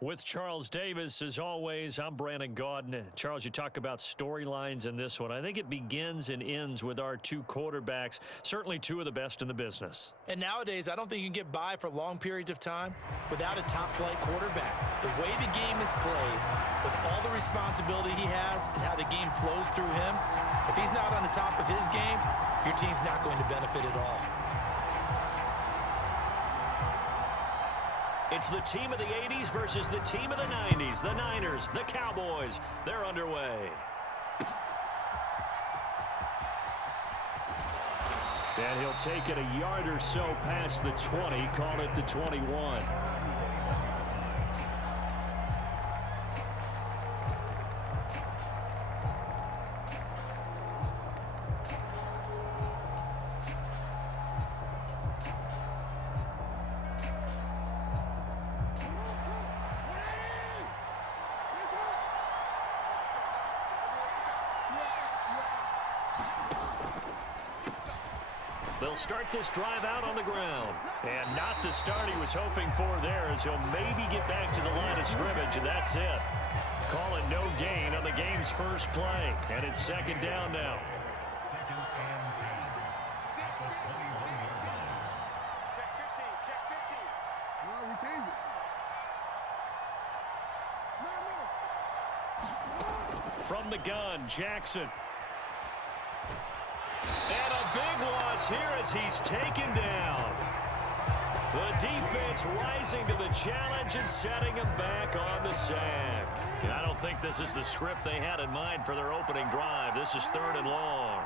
With Charles Davis, as always, I'm Brandon Gaudin. Charles, you talk about storylines in this one. I think it begins and ends with our two quarterbacks, certainly two of the best in the business. And nowadays, I don't think you can get by for long periods of time without a top-flight quarterback. The way the game is played, with all the responsibility he has and how the game flows through him, if he's not on the top of his game, your team's not going to benefit at all. It's the team of the 80s versus the team of the 90s. The Niners, the Cowboys, they're underway. And he'll take it a yard or so past the 20, call it the 21. They'll start this drive out on the ground. And not the start he was hoping for there, as he'll maybe get back to the line of scrimmage, and that's it. Call it no gain on the game's first play. And it's second down now. From the gun, Jackson. And a big loss here as he's taken down. The defense rising to the challenge and setting him back on the sack. And I don't think this is the script they had in mind for their opening drive. This is 3rd and long.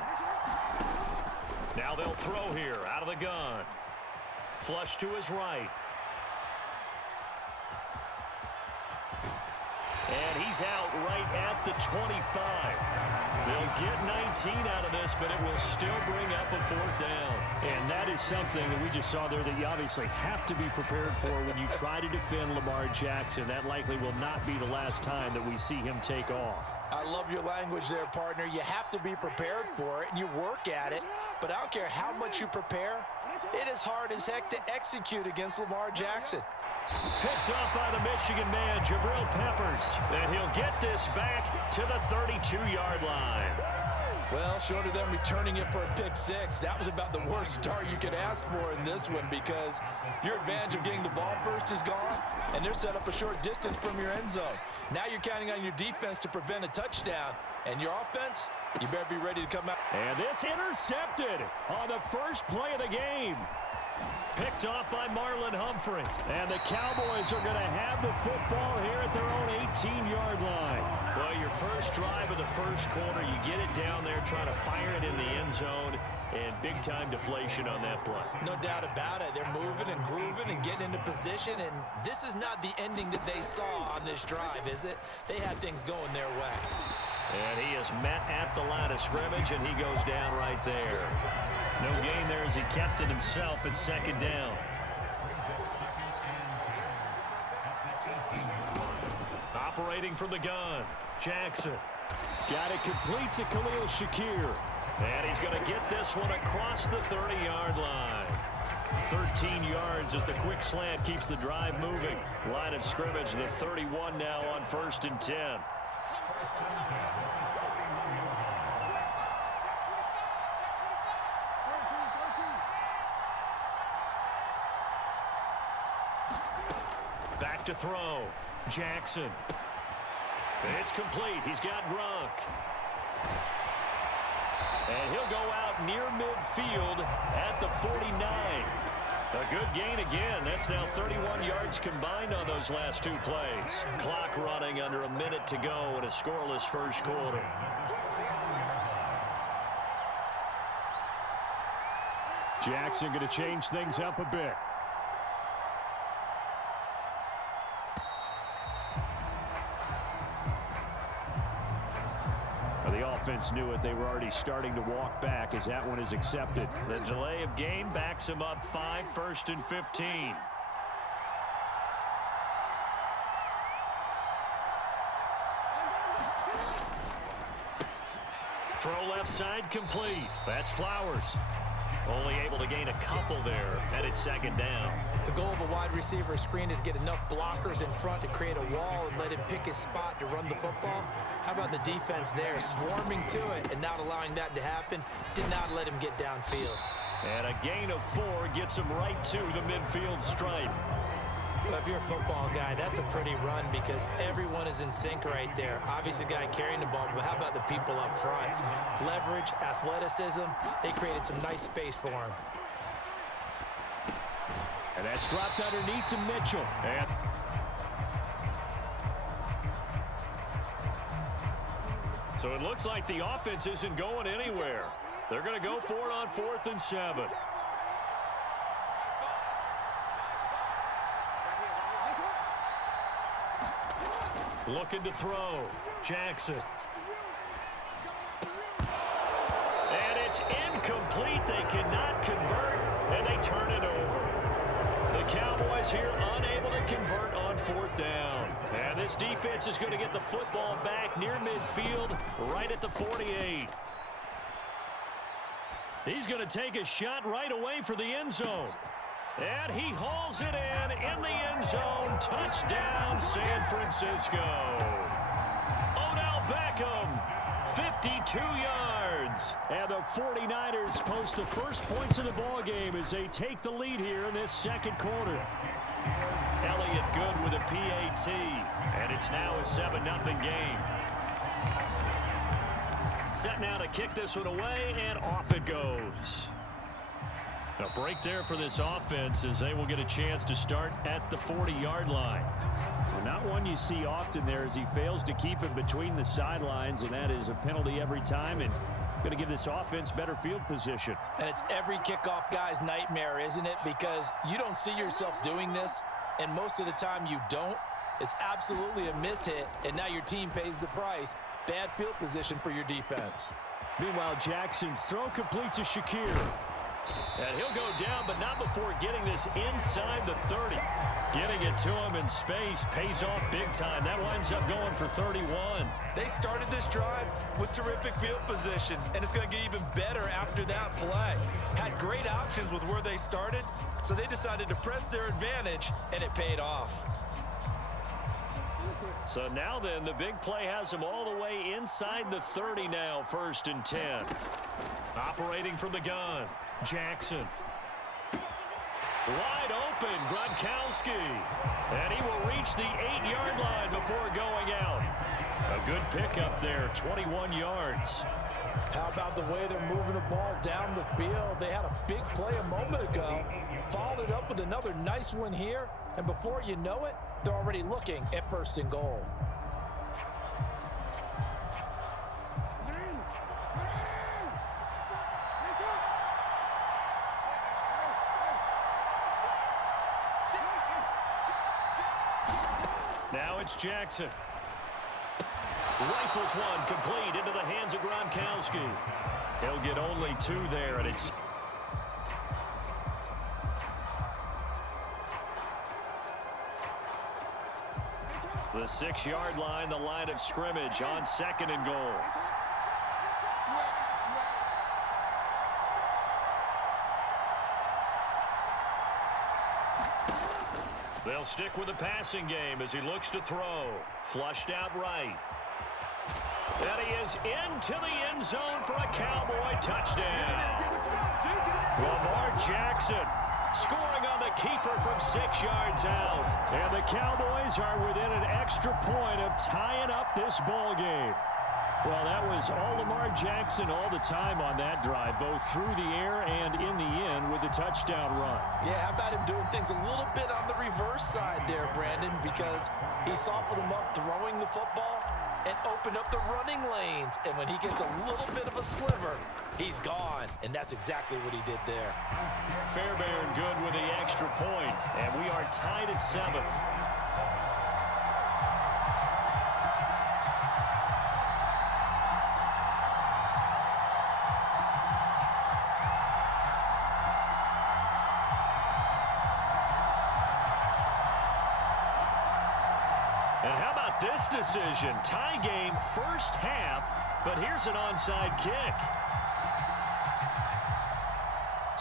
Now they'll throw here out of the gun. Flush to his right. And he's out right at the 25. They'll get 19 out of this, but it will still bring up a 4th down. And that is something that we just saw there that you obviously have to be prepared for when you try to defend Lamar Jackson. That likely will not be the last time that we see him take off. I love your language there, partner. You have to be prepared for it, and you work at it. But I don't care how much you prepare, it is hard as heck to execute against Lamar Jackson. Picked up by the Michigan man, Jabril Peppers. And he'll get this back to the 32-yard line. Well, short of them returning it for a pick six, that was about the worst start you could ask for in this one, because your advantage of getting the ball first is gone, and they're set up a short distance from your end zone. Now you're counting on your defense to prevent a touchdown, and your offense, you better be ready to come out. And this intercepted on the first play of the game. Picked off by Marlon Humphrey. And the Cowboys are going to have the football here at their own 18-yard line. Well, your first drive of the first quarter, you get it down there, trying to fire it in the end zone, and big-time deflation on that play. No doubt about it. They're moving and grooving and getting into position, and this is not the ending that they saw on this drive, is it? They had things going their way. And he is met at the line of scrimmage, and he goes down right there. No gain there as he kept it himself at second down. Operating from the gun, Jackson. Got it complete to Khalil Shakir. And he's going to get this one across the 30-yard line. 13 yards as the quick slant keeps the drive moving. Line of scrimmage, the 31 now on 1st and 10. Back to throw. Jackson. It's complete. He's got Gronk. And he'll go out near midfield at the 49. A good gain again. That's now 31 yards combined on those last two plays. Clock running under a minute to go in a scoreless first quarter. Jackson going to change things up a bit. The offense knew it. They were already starting to walk back as that one is accepted. The delay of game backs him up 5, 1st and 15. Throw left side complete. That's Flowers. Only able to gain a couple there, and it's second down. The goal of a wide receiver screen is get enough blockers in front to create a wall and let him pick his spot to run the football. How about the defense there, swarming to it and not allowing that to happen? Did not let him get downfield. And a gain of 4 gets him right to the midfield stripe. Well, if you're a football guy, that's a pretty run because everyone is in sync right there. Obviously, the guy carrying the ball, but how about the people up front? Leverage, athleticism, they created some nice space for him. And that's dropped underneath to Mitchell. And so it looks like the offense isn't going anywhere. They're going to go for it on 4th and 7. Looking to throw. Jackson. And it's incomplete. They cannot convert, and they turn it over. The Cowboys here unable to convert on 4th down. And this defense is going to get the football back near midfield, right at the 48. He's going to take a shot right away for the end zone. And he hauls it in the end zone. Touchdown, San Francisco. Odell Beckham, 52 yards. And the 49ers post the first points of the ballgame as they take the lead here in this second quarter. Elliott good with a PAT. And it's now a 7-0 game. Set now to kick this one away, and off it goes. A break there for this offense as they will get a chance to start at the 40-yard line. Well, not one you see often there as he fails to keep it between the sidelines, and that is a penalty every time, and going to give this offense better field position. And it's every kickoff guy's nightmare, isn't it? Because you don't see yourself doing this, and most of the time you don't. It's absolutely a mishit, and now your team pays the price. Bad field position for your defense. Meanwhile, Jackson's throw complete to Shakir. And he'll go down, but not before getting this inside the 30. Getting it to him in space pays off big time. That winds up going for 31. They started this drive with terrific field position, and it's going to get even better after that play. Had great options with where they started, so they decided to press their advantage, and it paid off. So now then, the big play has him all the way inside the 30 now, 1st and 10. Operating from the gun, Jackson. Wide open, Gronkowski. And he will reach the 8-yard line before going out. A good pickup there, 21 yards. How about the way they're moving the ball down the field? They had a big play a moment ago. Followed it up with another nice one here. And before you know it, they're already looking at 1st and goal. Now it's Jackson. Rifles one complete into the hands of Gronkowski. He'll get only 2 there, and it's the 6-yard line, the line of scrimmage on 2nd and goal. They'll stick with the passing game as he looks to throw. Flushed out right. And he is into the end zone for a Cowboy touchdown. Lamar Jackson scoring on the keeper from 6 yards out. And the Cowboys are within an extra point of tying up this ball game. Well, that was all Lamar Jackson all the time on that drive, both through the air and in the end with the touchdown run. Yeah, how about him doing things a little bit on the reverse side there, Brandon, because he softened him up throwing the football and opened up the running lanes. And when he gets a little bit of a sliver, he's gone. And that's exactly what he did there. Fairbairn good with the extra point, and we are tied at 7. This decision, tie game, first half, but here's an onside kick.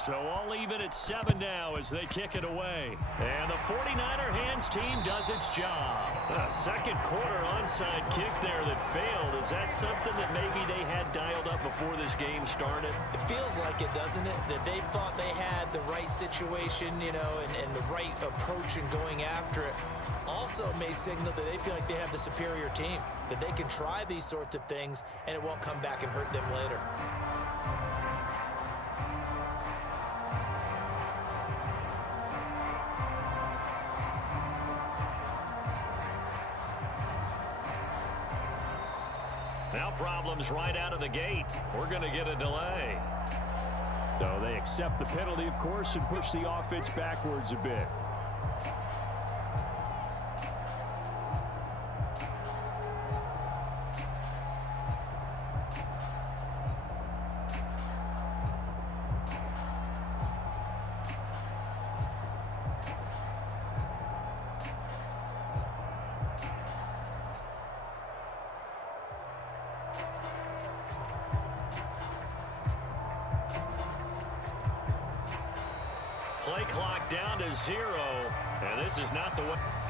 So all even at 7 now as they kick it away. And the 49er hands team does its job. A second quarter onside kick there that failed. Is that something that maybe they had dialed up before this game started? It feels like it, doesn't it? That they thought they had the right situation, you know, and the right approach in going after it. Also may signal that they feel like they have the superior team, that they can try these sorts of things and it won't come back and hurt them later. Now problems right out of the gate. We're going to get a delay. So they accept the penalty, of course, and push the offense backwards a bit. Play clock down to 0, and this is not the way.